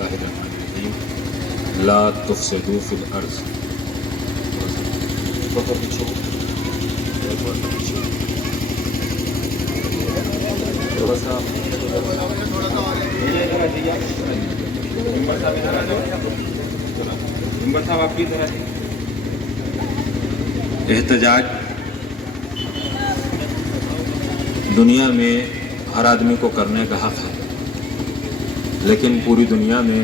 اللہ الرحمن الرحیم لا تفسدوا فی الارض. احتجاج دنیا میں ہر آدمی کو کرنے کا حق ہے، لیکن پوری دنیا میں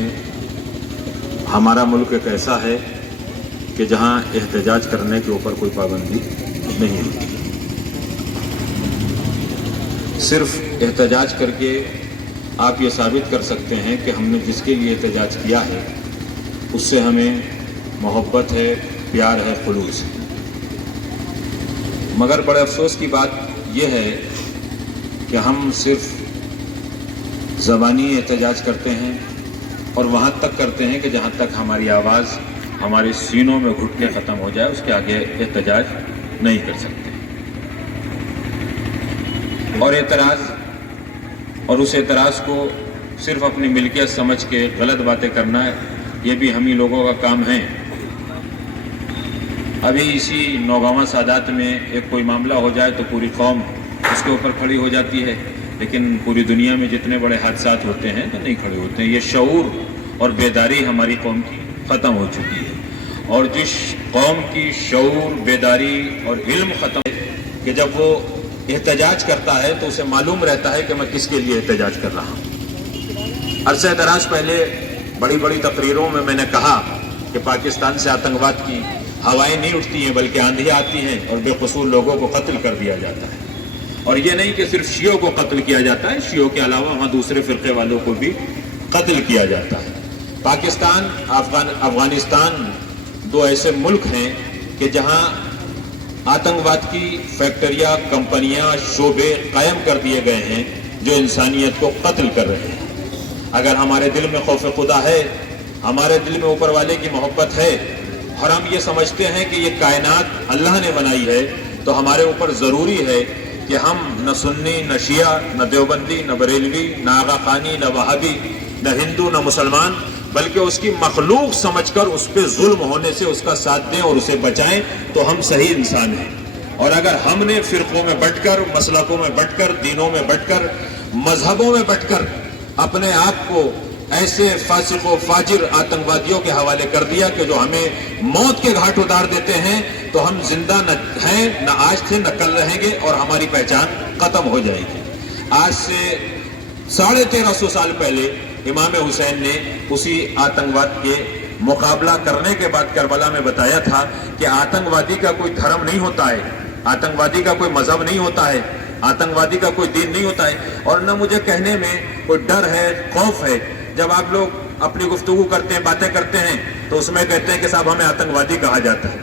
ہمارا ملک ایک ایسا ہے کہ جہاں احتجاج کرنے کے اوپر کوئی پابندی نہیں ہوتی. صرف احتجاج کر کے آپ یہ ثابت کر سکتے ہیں کہ ہم نے جس کے لیے احتجاج کیا ہے اس سے ہمیں محبت ہے، پیار ہے، خلوص ہے. مگر بڑے افسوس کی بات یہ ہے کہ ہم صرف زبانی احتجاج کرتے ہیں اور وہاں تک کرتے ہیں کہ جہاں تک ہماری آواز ہمارے سینوں میں گھٹ کے ختم ہو جائے، اس کے آگے احتجاج نہیں کر سکتے. اور اعتراض اور اس اعتراض کو صرف اپنی ملکیت سمجھ کے غلط باتیں کرنا ہے، یہ بھی ہم ہی لوگوں کا کام ہے. ابھی اسی نوگاواں سادات میں ایک کوئی معاملہ ہو جائے تو پوری قوم اس کے اوپر کھڑی ہو جاتی ہے، لیکن پوری دنیا میں جتنے بڑے حادثات ہوتے ہیں تو نہیں کھڑے ہوتے ہیں. یہ شعور اور بیداری ہماری قوم کی ختم ہو چکی ہے، اور جس قوم کی شعور، بیداری اور علم ختم ہے کہ جب وہ احتجاج کرتا ہے تو اسے معلوم رہتا ہے کہ میں کس کے لیے احتجاج کر رہا ہوں. عرصہ دراز پہلے بڑی بڑی تقریروں میں نے کہا کہ پاکستان سے آتنکواد کی ہوائیں نہیں اٹھتی ہیں بلکہ آندھیاں آتی ہیں اور بے قصور لوگوں کو قتل کر دیا جاتا ہے. اور یہ نہیں کہ صرف شیعوں کو قتل کیا جاتا ہے، شیعوں کے علاوہ وہاں دوسرے فرقے والوں کو بھی قتل کیا جاتا ہے. پاکستان، افغانستان دو ایسے ملک ہیں کہ جہاں آتنکواد کی فیکٹریاں، کمپنیاں، شعبے قائم کر دیے گئے ہیں جو انسانیت کو قتل کر رہے ہیں. اگر ہمارے دل میں خوف خدا ہے، ہمارے دل میں اوپر والے کی محبت ہے اور ہم یہ سمجھتے ہیں کہ یہ کائنات اللہ نے بنائی ہے، تو ہمارے اوپر ضروری ہے کہ ہم نہ سنی، نہ شیعہ، نہ دیوبندی، نہ بریلوی، نہ آغا خانی، نہ وہابی، نہ ہندو، نہ مسلمان، بلکہ اس کی مخلوق سمجھ کر اس پہ ظلم ہونے سے اس کا ساتھ دیں اور اسے بچائیں، تو ہم صحیح انسان ہیں. اور اگر ہم نے فرقوں میں بٹ کر، مسلکوں میں بٹ کر، دینوں میں بٹ کر، مذہبوں میں بٹ کر اپنے آپ کو ایسے فاسق و فاجر آتنکوادیوں کے حوالے کر دیا کہ جو ہمیں موت کے گھاٹ اتار دیتے ہیں، تو ہم زندہ نہ ہیں، نہ آج تھے، نہ کل رہیں گے اور ہماری پہچان ختم ہو جائے گی. آج سے 1350 سال پہلے امام حسین نے اسی آتنکواد کے مقابلہ کرنے کے بعد کربلا میں بتایا تھا کہ آتنکوادی کا کوئی دھرم نہیں ہوتا ہے، آتنکوادی کا کوئی مذہب نہیں ہوتا ہے، آتنکوادی کا کوئی دین نہیں ہوتا ہے. اور نہ مجھے کہنے میں کوئی ڈر ہے، خوف ہے. جب آپ لوگ اپنی گفتگو کرتے ہیں، باتیں کرتے ہیں، تو اس میں کہتے ہیں کہ صاحب ہمیں آتنکوادی کہا جاتا ہے.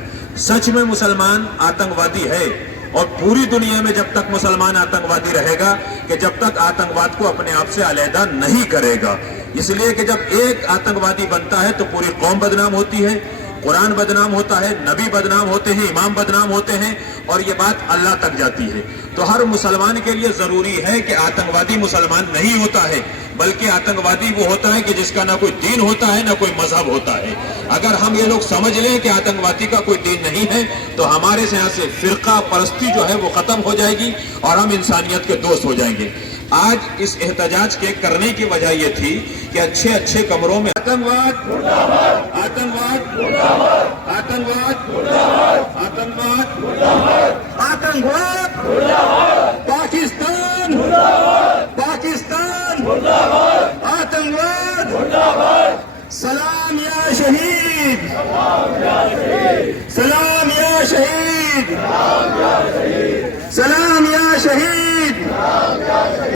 سچ میں مسلمان آتنکوادی ہے، اور پوری دنیا میں جب تک مسلمان آتنکوادی رہے گا کہ جب تک آتنکواد کو اپنے آپ سے علیحدہ نہیں کرے گا. اس لیے کہ جب ایک آتنکوادی بنتا ہے تو پوری قوم بدنام ہوتی ہے، قرآن بدنام ہوتا ہے، نبی بدنام ہوتے ہیں، امام بدنام ہوتے ہیں، اور یہ بات اللہ تک جاتی ہے. تو ہر مسلمان کے لیے ضروری ہے کہ آتنکوادی مسلمان نہیں ہوتا ہے، بلکہ آتنکوادی وہ ہوتا ہے کہ جس کا نہ کوئی دین ہوتا ہے، نہ کوئی مذہب ہوتا ہے. اگر ہم یہ لوگ سمجھ لیں کہ آتنکوادی کا کوئی دین نہیں ہے تو ہمارے یہاں سے فرقہ پرستی جو ہے وہ ختم ہو جائے گی اور ہم انسانیت کے دوست ہو جائیں گے. آج اس احتجاج کے کرنے کی وجہ یہ تھی کہ اچھے اچھے کمروں میں آتنکواد مرد آباد، آتنکواد مرد آباد، آتنکواد مرد آباد، آتنکواد مرد آباد، آتنکواد مرد آباد، پاکستان مرد آباد، پاکستان مرد آباد، آتنکواد مرد آباد. سلام یا شہید، سلام یا شہید، سلام یا شہید، سلام یا شہید، سلام یا شہید.